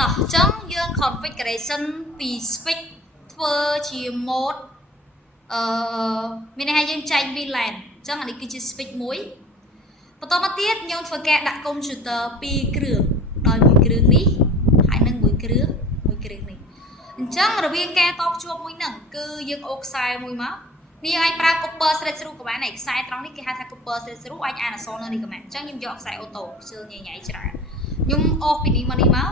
តោះចឹងយើង configuration ពី switch ធ្វើជា mode មានន័យថាយើងចែក VLAN ចឹងអានេះគឺជា switch មួយបន្តមកទៀតយើងធ្វើការដាក់ computer 2គ្រឿងដោយមួយគ្រឿងនេះហើយនឹងមួយគ្រឿងនេះអញ្ចឹងរវាងការតភ្ជាប់មួយហ្នឹងគឺយើងអូសខ្សែមួយមកនេះអាចប្រើ copper thread through ក៏បានដែរខ្សែត្រង់នេះគេហៅថា copper thread through អាចអានអក្សរនៅនេះក៏បានអញ្ចឹងខ្ញុំយកខ្សែអូតូជើងញ៉ៃច្រើនខ្ញុំអូសពីនេះមកនេះមក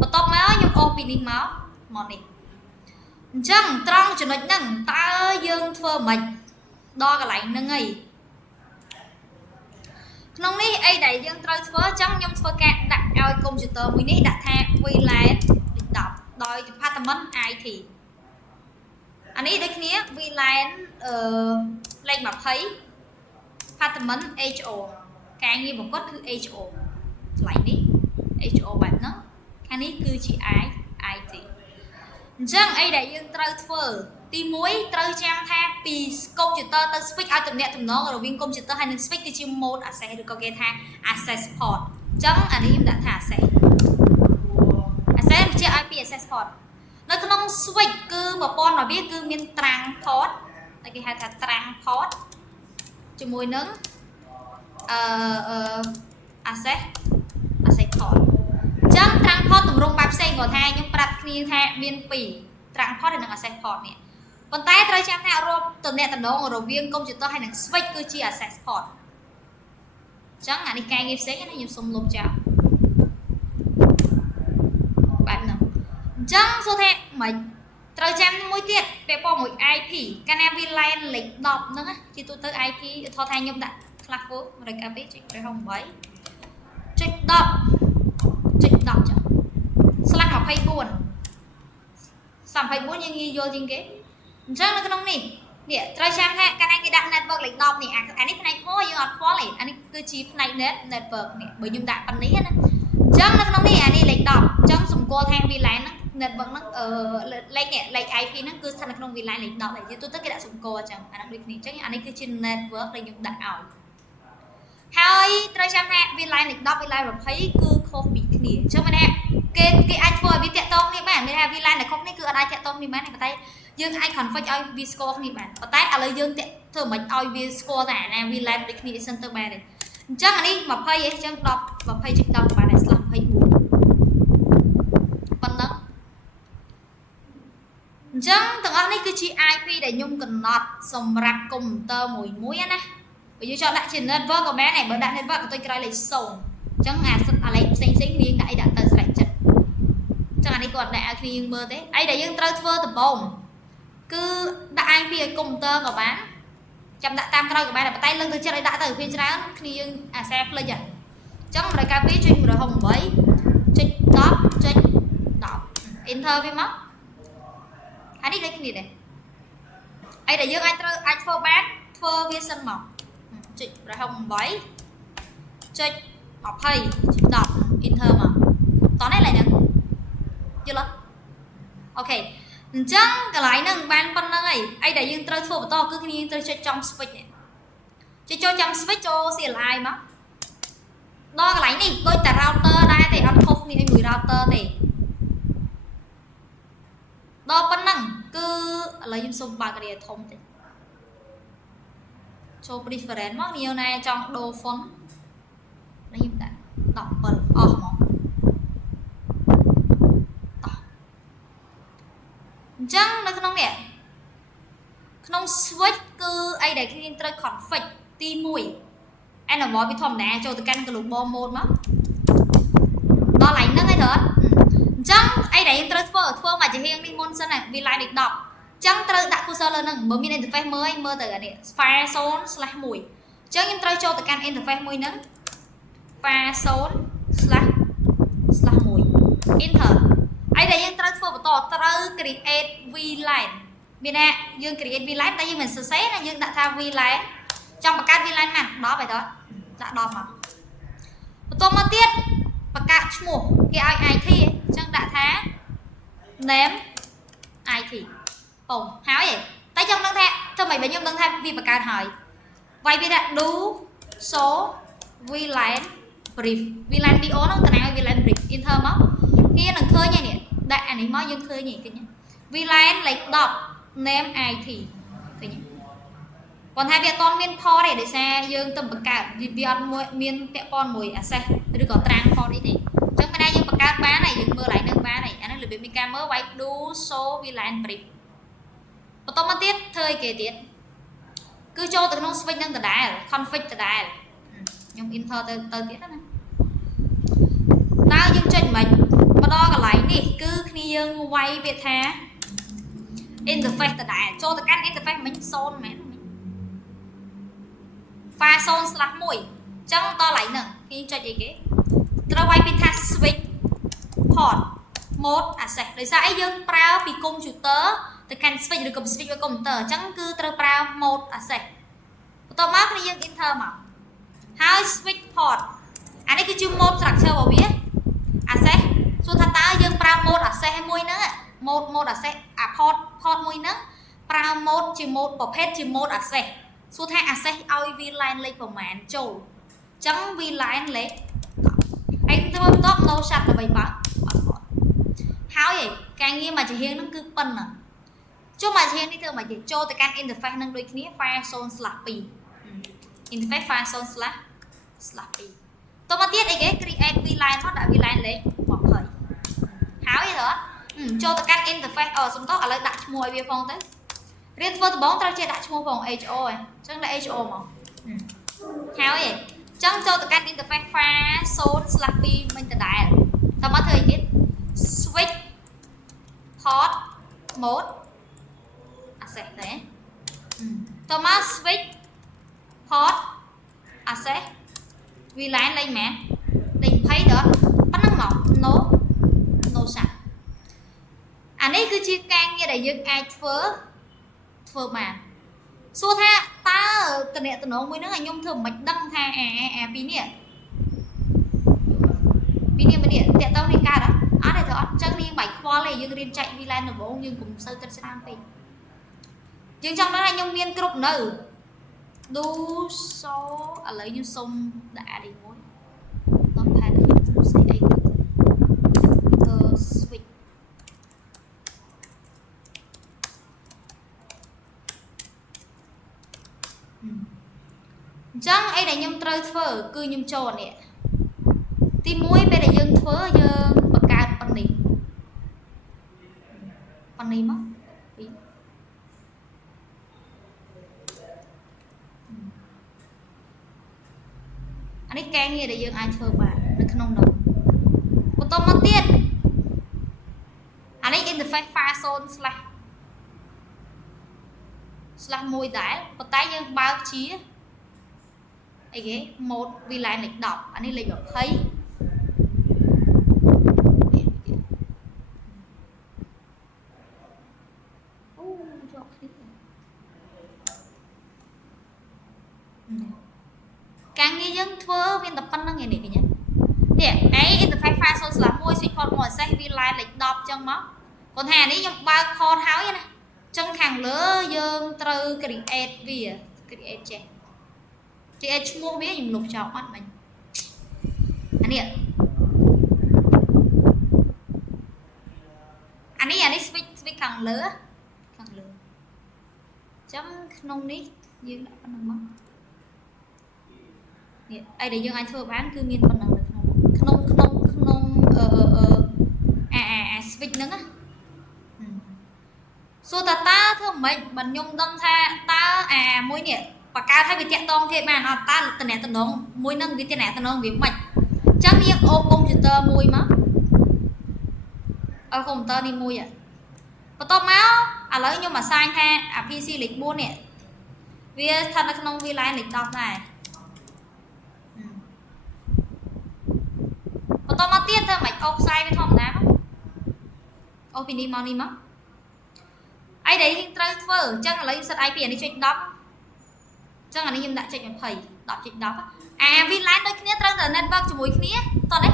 បន្ទាប់មកខ្ញុំអូសពីនេះមកនេះអញ្ចឹងត្រង់ចំណុចហ្នឹងតើយើងធ្វើមិនដល់កន្លែងហ្នឹងអីក្នុងនេះអីដែលយើងត្រូវធ្វើអញ្ចឹងខ្ញុំធ្វើការដាក់ឲ្យកុំព្យូទ័រមួយនេះដាក់ថា VLAN 10ដោយ department IT អានេះដូចគ្នា VLAN លេខ20 department HO ការងារបង្កត់គឺ HO កន្លែងនេះ HO បែបហ្នឹងខាងនេះគឺជា IT អញ្ចឹងអីដែលយើងត្រូវធ្វើទី1ត្រូវចាំថាពីកុំព្យូទ័រទៅ switch ឲ្យទំនាក់ទំនងរវាងកុំព្យូទ័រហើយនឹង switch គឺជា mode access ឬក៏គេថា access port អញ្ចឹងអានេះខ្ញុំដាក់ថា access បញ្ជាក់ឲ្យពី access port នៅក្នុង switch គឺប្រព័ន្ធរបស់វាគឺមានត្រាំង port ដែលគេហៅថាត្រាំង port ជាមួយនឹងaccess port អញ្ចឹងត្រាំង port ទម្រង់បែបផ្សេងគាត់ថាខ្ញុំប្រាប់គ្នាថាមាន2ត្រាំង port ហើយនិង access port នេះប៉ុន្តែត្រូវចាំថារាប់ទំនាក់ទំនងរវាងកុំព្យូទ័រហើយនិង switch គឺជា access port អញ្ចឹងអានេះការងារផ្សេងណាខ្ញុំសុំលុបចោលបែបហ្នឹងអញ្ចឹងសួរថាមិនត្រូវចាំមួយទៀតពាក់ព័ន្ធមួយ IP កាលណា VLAN លេខ10ហ្នឹងជាទូទៅ IP ឧទាហរណ៍ថាខ្ញុំដាក់ class 4 128.10.10 ចឹង/24 24យើងងាយយល់ជាងគេអញ្ចឹងនៅក្នុងនេះត្រូវចាំថាកាលណាគេដាក់ network លេខ10នេះអានេះផ្នែក core យើងអត់ខ្វល់ទេអានេះគឺជាផ្នែក network នេះបើខ្ញុំដាក់ប៉ុណ្នេះណាអញ្ចឹងនៅក្នុងនេះអានេះលេខ10អញ្ចឹងសម្គាល់ថា VLAN ហ្នឹង network ហ្នឹងលេខ IP ហ្នឹងគឺស្ថិតនៅក្នុង VLAN លេខ10ហើយទូទៅគេដាក់សម្គាល់អញ្ចឹងអាហ្នឹងដូចគ្នាអញ្ចឹងអានេះគឺជា network ដែលខ្ញុំដាក់ឲ្យហើយត្រូវចាំថា VLAN លេខ10 VLAN 20គឺខុសពីគ្នាអញ្ចឹងមានថាគេអាចធ្វើឲ្យវាតាក់ទងគ្នាបានមានថា VLAN ដែលខុសគ្នាគឺអត់អាចតាក់ទងគ្នាបានទេប៉ុន្តែយើងអាច config ឲ្យវាស្គាល់គ្នាបានប៉ុន្តែឥឡូវយើងធ្វើមិនឲ្យវាស្គាល់តែណា VLAN ដូចគ្នាសិនទៅបានទេអញ្ចឹងអានេះ20អញ្ចឹង10 20.10បានដែរ/24ប៉ុណ្ណឹងអញ្ចឹងទាំងអស់នេះគឺជា IP ដែលខ្ញុំកំណត់សម្រាប់កុំព្យូទ័រមួយណាបើយើងចង់ដាក់ជា network ក៏បានដែរបើដាក់ network ក៏ទៅក្រោយលេខ0អញ្ចឹងអាលេខផ្សេងគ្នាដាក់អីដាក់ទៅស្រេចចិត្តអញ្ចឹងអានេះគាត់ដាក់ឲ្យគ្នាយើងមើលទេអីដែលយើងត្រូវធ្វើដំបូងគឺដាក់ IP ឲ្យកុំព្យូទ័រក៏បានចាំដាក់តាមក្រោយក៏បានតែប៉ុន្តែលើកទៅចិត្តឲ្យដាក់ទៅវាច្រើនគ្នាយើងអាសាផ្លេចអញ្ចឹង 128.10.10 enter វាមកអានេះដូចគ្នាដែរអីដែលយើងអាចធ្វើបានធ្វើវាសិនមក128.20.10 enter មកតោះនេះឡើយហ្នឹងយល់អត់អូខេអញ្ចឹងកន្លែងហ្នឹងបានប៉ុណ្្នឹងហើយអីដែលយើងត្រូវធ្វើបន្តគឺគ្នាយើងត្រូវចុចចំ switch នេះចូលចំ switch ចូល CLI មកដល់កន្លែងនេះដូចតែ router ដែរទេអត់ខុសគ្នាមួយ router ទេដល់ប៉ុណ្្នឹងគឺឥឡូវខ្ញុំសូមបើករាយធំតិចចូល preference មកនាងណាចង់ដូរ font នេះខ្ញុំដាក់17អស់មកអញ្ចឹងនៅក្នុងនេះក្នុង switch គឺអីដែលគ្នាត្រូវ config ទី1 enable វាធម្មតាចូលទៅកាន់ global mode មកដល់ឡើងហ្នឹងឯងត្រូវអត់អញ្ចឹងអីដែលយើងត្រូវធ្វើមកជាហៀងនេះមុនសិនណា VLAN លេខ10អញ្ចឹងត្រូវដាក់ cursor លើហ្នឹងបើមាន interface មើលទៅអានេះ file 0/1 អញ្ចឹងខ្ញុំត្រូវចូលទៅកាន់ interface មួយហ្នឹង file 0/1 enter អីដែលយើងត្រូវធ្វើបន្តត្រូវ create VLAN មានថាយើង create VLAN តែយើងមិនសរសេរណាយើងដាក់ថា VLAN ចង់បង្កើត VLAN ណា10ហើយតើដាក់10មកបន្តមកទៀតបង្កើតឈ្មោះគេឲ្យ IT អញ្ចឹងដាក់ថា name IT ប៉ុងហើយតែចង់ដឹងថាធ្វើម៉េចបើខ្ញុំដឹងថាវាបង្កើតហើយវាយវាដាក់ do so VLAN brief VLAN BO ហ្នឹងតំណាងឲ្យ VLAN brief enter មកគេ នេះមកយើងឃើញនេះឃើញ VLAN លេខ10 name IT ឃើញប៉ុន្តែវាអត់មាន port ទេដោយសារយើងទៅបង្កើតវាអត់មានពាក់ព័ន្ធមួយ access ឬក៏ត្រាំង port នេះទេអញ្ចឹងមិនដែរយើងបង្កើតបានហើយយើងមើលឡើងនឹងបានហើយអានេះរបៀបនៃការមើល white do show VLAN brief បន្តមកទៀតធ្វើអីគេទៀតគឺចូលទៅក្នុង switch នឹងដដែល config ដដែលខ្ញុំ enter ទៅទៀតណាតើយើងចុចមិនមកដល់កន្លែងនេះគឺគ្នាយើងវាយពាក្យថា interface ដដែលចូលទៅកាន់ interface មិន0មែនfile 0/1 អញ្ចឹងដល់កន្លែងហ្នឹងគេចុចអីគេត្រូវវាយពាក្យថា switch port mode access ដោយសារអីយើងប្រើពី computer ទៅកាន់ switch ឬក៏ switch ទៅ computer អញ្ចឹងគឺត្រូវប្រើ mode access បន្ទាប់មកគ្នាយើង enter មកហើយ switch port អានេះគឺជា mode structure របស់វា access សួរថាតើយើងប្រើ mode access មួយហ្នឹង mode access អា port មួយហ្នឹងប្រើ mode ជា mode ប្រភេទជា mode access សួរថា access ឲ្យ VLAN លេខប្រមាណចូលអញ្ចឹង VLAN លេខឯងធ្វើបន្ទាប់ no shut ដើម្បីបើកអត់ហើយការងារមួយជាហៀងហ្នឹងគឺប៉ុណ្ណឹងចុះមួយជាហៀងនេះធ្វើមកចូលទៅកាន់ interface ហ្នឹងដូចគ្នា file 0/2 interface file 0/2 តមកទៀតអីគេ create VLAN មកដាក់ VLAN លេខ20ហើយហ៎ចូលទៅកាន់ interface សំដៅឥឡូវដាក់ឈ្មោះឲ្យវាផងទៅរៀនធ្វើដំបូងត្រូវចេះដាក់ឈ្មោះផង HO អញ្ចឹងដាក់ HO មកហើយអញ្ចឹងចូលទៅកាន់ interface file 0/2 មិនដដែលតមកធ្វើអីទៀត switch port mode access ដែរតមក switch port access VLAN លេខមែនលេខ20ដល់ប៉ុណ្ណឹងមក no shut អានេះគឺជាការងារដែលយើងអាចធ្វើបានសួរថាតើតំណែងមួយហ្នឹងឲ្យខ្ញុំធ្វើមិនដឹងថាពីនេះម្នាក់តាក់តងនេះកើតអត់ទេទៅអត់ចឹងនេះបាច់ខ្វល់ទេយើងរៀនចែក VLAN ដំបូងយើងកុំសូវគិតច្រើនពេកយើងចង់ដឹងថាខ្ញុំមានគ្រប់នៅ do so ឥឡូវខ្ញុំសុំដាក់នេះមួយដល់ផែនខ្ញុំស្អីអីswitch អញ្ចឹងអីដែលខ្ញុំត្រូវធ្វើគឺខ្ញុំចូលនេះទី1ពេលដែលយើងធ្វើយើងបង្កើតប៉ុណ្នេះមកពីអានេះការងារដែលយើងអាចធ្វើបាននៅក្នុងនោះបន្តមកទៀតអានេះ interface file 0/1ដែរប៉ុន្តែយើងបើកជាអីគេ mode VLAN លេខ10អានេះលេខ20អូយកគ្នាការងារយើងធ្វើមានតែប៉ុណ្្នឹងឯនេះឃើញទេនេះអី interface file 0/1 switch port mode access VLAN លេខ10ចឹងមកគាត់ថាអានេះខ្ញុំបើក port ហើយណាចឹងខាងលើយើងត្រូវ create វា create ចេះឈ្មោះវាខ្ញុំលុបចោលអត់មិញអានេះ switch ខាងលើអញ្ចឹងក្នុងនេះយើងដាក់ប៉ុណ្ណឹងមកនេះអីដែលយើងអាចធ្វើបានគឺមានប៉ុណ្ណឹងនៅក្នុងswitch ហ្នឹងណាសួរតើធ្វើម៉េចបើខ្ញុំដឹងថាតើមួយនេះបង្កើតឲ្យវាតាក់ទងគេបានអត់តើតំណែងមួយនឹងវាតំណែងវាមិនអញ្ចឹងយើងអូកុំព្យូទ័រមួយមកកុំព្យូទ័រនេះមួយបន្ទាប់មកឥឡូវខ្ញុំអាសាញថាអា PC លេខ4នេះវាស្ថិតនៅក្នុង VLAN លេខ10ដែរបន្ទាប់មកទៀតធ្វើម៉េចអូផ្សាយវាធម្មតាអូពីនេះមកអីដែលយើងត្រូវធ្វើអញ្ចឹងឥឡូវយើងសិត IP អានេះចុច10ចឹងអានេះខ្ញុំដាក់ចុច20 10.10អា VLAN ដូចគ្នាត្រូវតែ network ជាមួយគ្នាតោះនេះ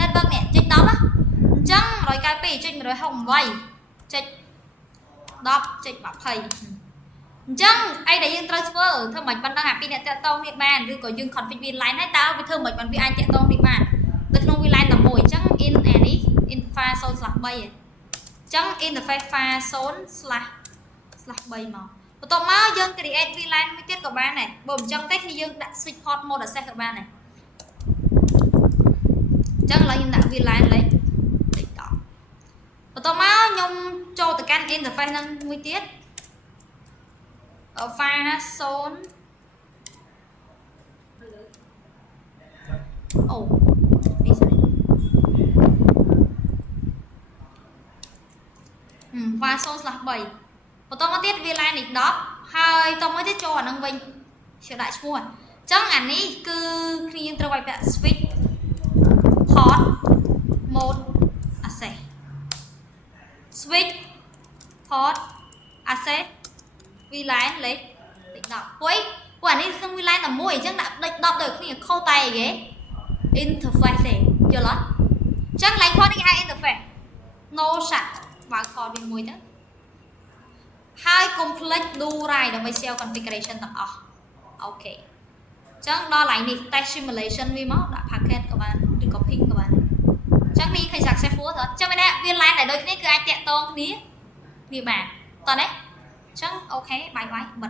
network នេះចុច10អញ្ចឹង 192.168.10.20 អញ្ចឹងអីដែលយើងត្រូវធ្វើមិនបានដឹងអាពីអ្នកតាក់តងនេះបានឬក៏យើង config VLAN ហើយតើវាធ្វើមិនបានវាអាចតាក់តងនេះបាននៅក្នុង VLAN 11អញ្ចឹង in អានេះ in file 0/3 chẳng interface pha số slash bay màu và tao má dân create VLAN mới tiết của bạn này bồm trong tách thì dân đặt switch port mode ở xe của bạn này chẳng là đặt VLAN lấy đó và tao má nhung cho từ căn interface năng mới tiết ở pha số đi sao pha số slash 7và tôi mới tiết VLAN này đó hai tôi mới tiết cho ở nâng vinh sửa đại mua chẳng ảnh ấy cứ khi chúng tôi quay lại switch port mode access switch port access VLAN lấy định đọc quấy quả này không VLAN là mùi chắc đã định đọc được khi khâu tay ghế interface này chưa lắm chắc lấy khoa đi hai interface no sạch và kho đi mùi đó hai complex đu rai để mấy cell configuration tập ok chắc đo lại nè test simulation vi máu đã packet các bạn đi copy các bạn chắc đi khai giặc xe phúa thôi cho mình đây VLAN này đôi khi cứ ai tẹt to tí đi bạn toàn đấy chắc ok bye bye bật